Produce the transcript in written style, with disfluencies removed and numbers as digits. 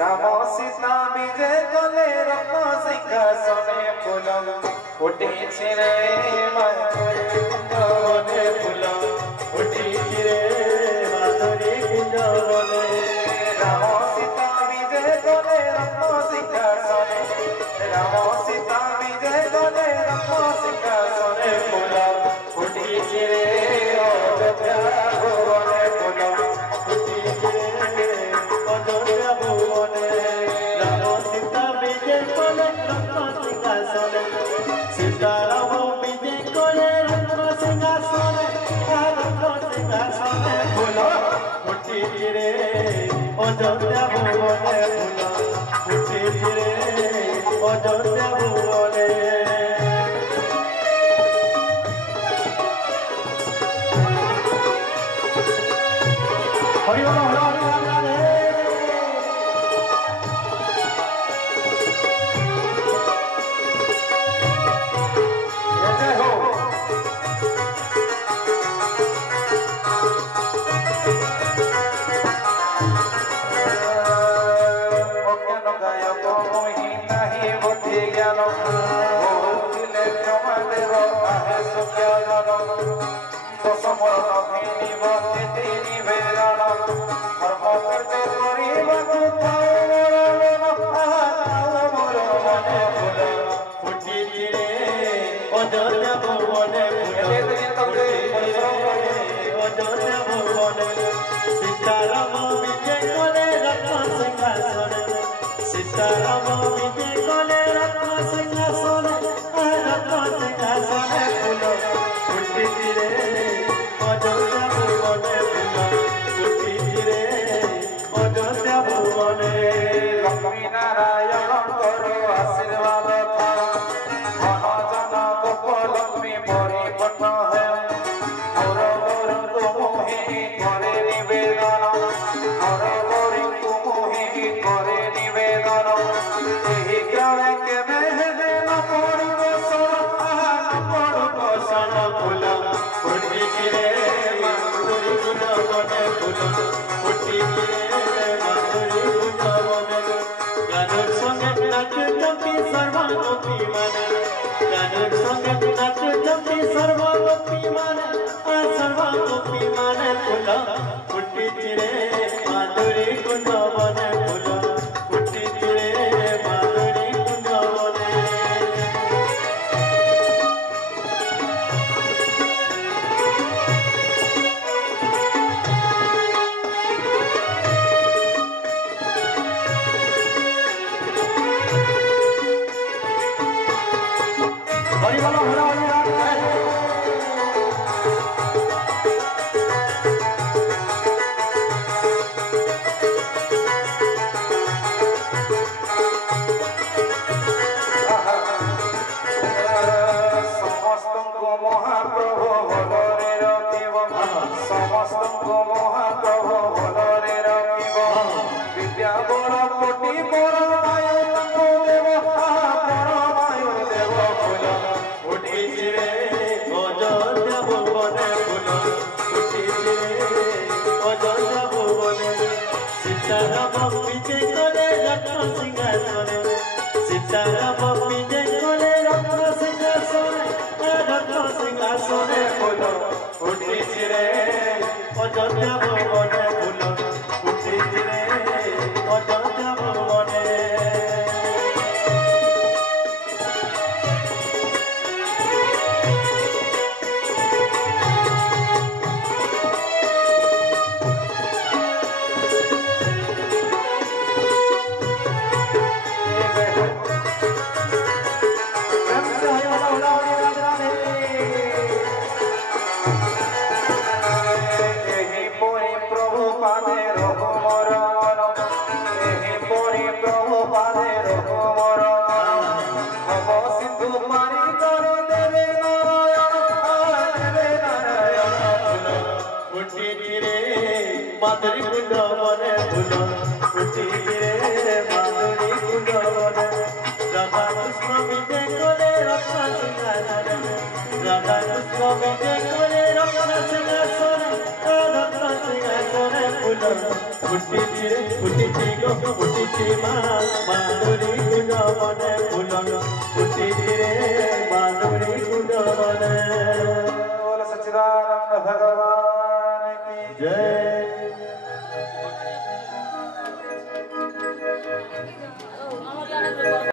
राम सीता विजय कले रत्न सिंहासने फूल फुटी रे माधुरी कुंजवने फूल फुटी रे माधुरी कुंजवने राम सीता विजय कले रत्न सिंहासने राम सीता विजय कले रत्न सिंहासने फूल फुटी रे अयोध्या भुवने फूल फुटी रे अयोध्या भुवने राम सीता विजय कले रत्न सिंहासने सीताराम विजय कले रत्न सिंहासने फूल फुटी रे अयोध्या भुवने फूल फुटी रे अयोध्या भुवने हरि बोल हरि राधे जय हो अज्ञान गायक मोहि नाही बुद्धि ज्ञान भूतिले क्षमा देव आहे सुज्ञान दशमरण भेणी बंदिति निवेदन कर्म कार्य करिबाकु मोर मने फूल फुटी रे अयोध्या भुवने अयोध्या भुवने सीताराम विजय कले रत्न सिंहासने सीताराम विजय कले रत्न सिंहासने फूल फुटी रे अयोध्या भुवने फूल फुटी रे अयोध्या भुवने लक्ष्मी नारायण करो आशीर्वाद था धन जन गोप लक्ष्मी परिपन्न है मोर मोर तुमहि करे निवेदन मोर मोर तुमहि करे निवेदन एहि ग्रामे केबे हेले न पड़ो सन फूल फुटी रे माधुरी कुंजवने फूल फुटी रे माधुरी कुंजवने गानर संगे नाचे जपी सर्वगोपी माने गानर संगे नाचे जपी सर्वगोपी माने फूल फुटी रे माधुरी कुंजवने फूल फुटी रे माधुरी कुंजवने हरि बोल हरि राधे समस्तको महाप्रभु भलरे रखिब समस्तको महाप्रभु भलरे रखिब विद्या बड़ कोटि बड़ वायु तको देव बड़ वायु देव फूल फुटी रे अयोध्या भुवने फूल फुटी रे अयोध्या भुवने सीताराम विजय कले रत्न सिंहासने सीताराम विजय कले रत्न सिंहासने फूल फुटी रे अयोध्या भुवने फूल फुटी रे अयोध्या भुवने माधुरी कुंजवने फूल फुटी रे माधुरी कुंजवने राधा कृष्ण विजय कले रत्न सिंहासने राधा कृष्ण विजय कले रत्न सिंहासने फूल फुटी गो फुटी माधुरी कुंड मने फूल फुटी रे माधुरी कुंड मने। बोल सच्चिदानंद भगवान की जय।